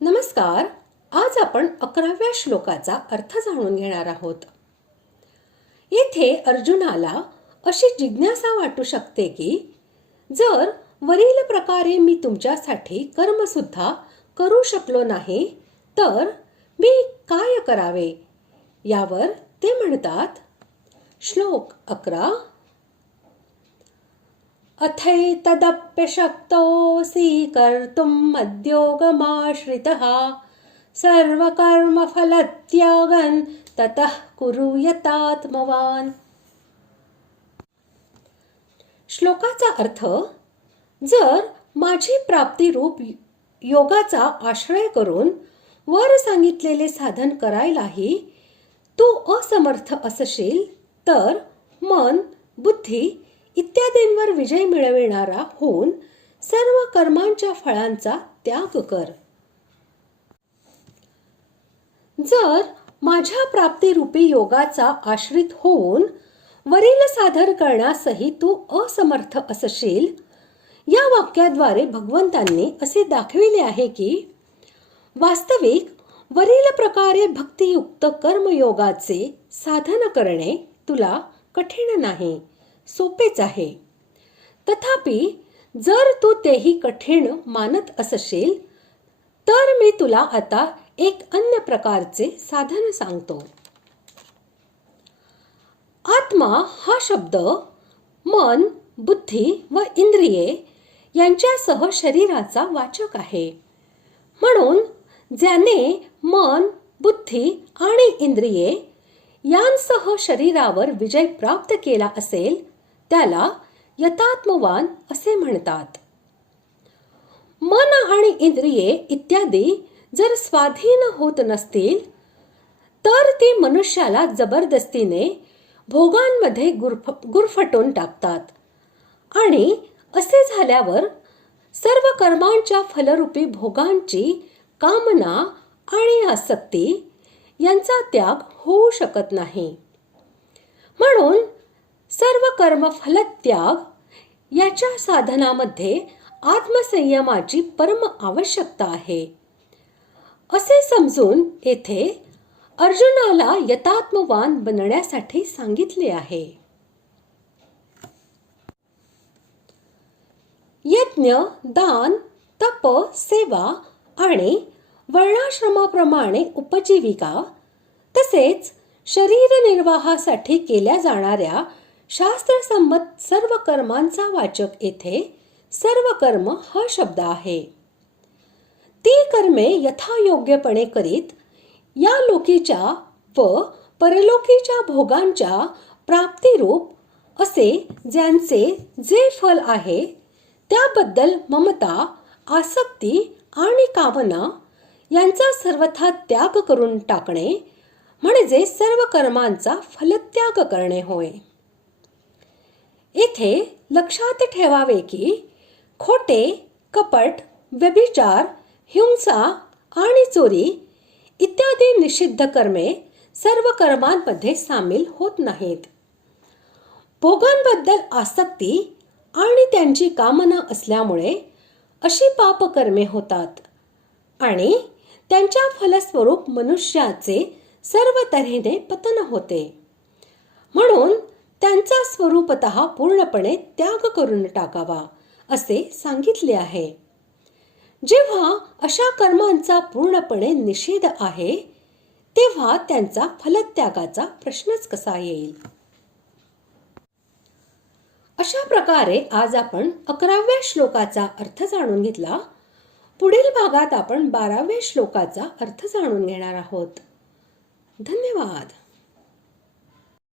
नमस्कार. आज आपण 11व्या श्लोकाचा अर्थ जाणून घेणार आहोत. येथे अर्जुनाला अशी जिज्ञासा वाटू शकते की जर वरील प्रकारे मी तुमच्यासाठी कर्म सुद्धा करू शकलो नाही तर मी काय करावे. यावर ते म्हणतात, श्लोक 11. अथैतदप्यशक्तोऽसि कर्तुं मद्योगमाश्रितः सर्वकर्मफलत्यागं ततः कुरु यतात्मवान्. श्लोकाचा अर्थ, जर माझी प्राप्तिरूप योगाचा आश्रय करून वर सांगितलेले साधन करायलाही तू असमर्थ असशील तर मन, बुद्धी इत्यादींवर विजय मिळविणारा होऊन सर्व कर्मांच्या फळांचा त्याग कर. जर माझ्या प्राप्तिरूपी योगाचा आश्रित होऊन वरील साधन करण्यासही तू असमर्थ असशील, या वाक्याद्वारे भगवंतांनी असे दाखविले आहे की वास्तविक वरील प्रकारे भक्तियुक्त कर्मयोगाचे साधन करणे तुला कठीण नाही, सोपेच आहे. तथापि जर तू तेही कठीण मानत असशील तर मी तुला आता एक अन्य प्रकारचे साधन सांगतो. आत्मा हा शब्द मन, बुद्धी व इंद्रिये यांच्यासह शरीराचा वाचक आहे. म्हणून ज्याने मन, बुद्धी आणि इंद्रिये यांसह शरीरावर विजय प्राप्त केला असेल त्याला यतात्मवान असे म्हणतात. मन आणि इंद्रिये इत्यादी जर स्वाधीन होत नसतील तर ती मनुष्याला जबरदस्तीने भोगांमध्ये गुरफटून टाकतात आणि असे झाल्यावर सर्व कर्मांच्या फलरूपी भोगांची कामना आणि आसक्ती यांचा त्याग होऊ शकत नाही. म्हणून सर्व कर्मफलत्याग याच्या साधनामध्ये आत्मसंयमाची परम आवश्यकता आहे असे समजून येथे अर्जुनाला यतात्मवान बनण्यासाठी सांगितले आहे. यज्ञ, दान, तप, सेवा आणि वर्णाश्रमाप्रमाणे उपजीविका तसेच शरीर निर्वाहासाठी केल्या जाणाऱ्या शास्त्रसंमत सर्व कर्मांचा वाचक येथे सर्व कर्म हा शब्द आहे. ती कर्मे यथायोग्यपणे करीत या लोकीच्या व परलोकीच्या भोगांच्या प्राप्तिरूप असे ज्यांचे जे फल आहे त्याबद्दल ममता, आसक्ती आणि कामना यांचा सर्वथा त्याग करून टाकणे म्हणजे सर्व कर्मांचा फलत्याग करणे होय. येथे लक्षात ठेवावे की खोटे, कपट, व्यभिचार, हिंसा आणि चोरी इत्यादी निषिद्ध कर्मे सर्व कर्मांमध्ये सामील होत नाहीत. भोगांबद्दल आसक्ती आणि त्यांची कामना असल्यामुळे अशी पापकर्मे होतात आणि त्यांच्या फलस्वरूप मनुष्याचे सर्व तऱ्हेने पतन होते. म्हणून त्यांचा स्वरूपतः पूर्णपणे त्याग करून टाकावा असे सांगितले आहे. जेव्हा अशा कर्मांचा पूर्णपणे निषेध आहे तेव्हा त्यांचा फलत्यागाचा प्रश्नच कसा येईल. अशा प्रकारे आज आपण 11व्या श्लोकाचा अर्थ जाणून घेतला. पुढील भागात आपण 12व्या श्लोकाचा अर्थ जाणून घेणार आहोत. धन्यवाद.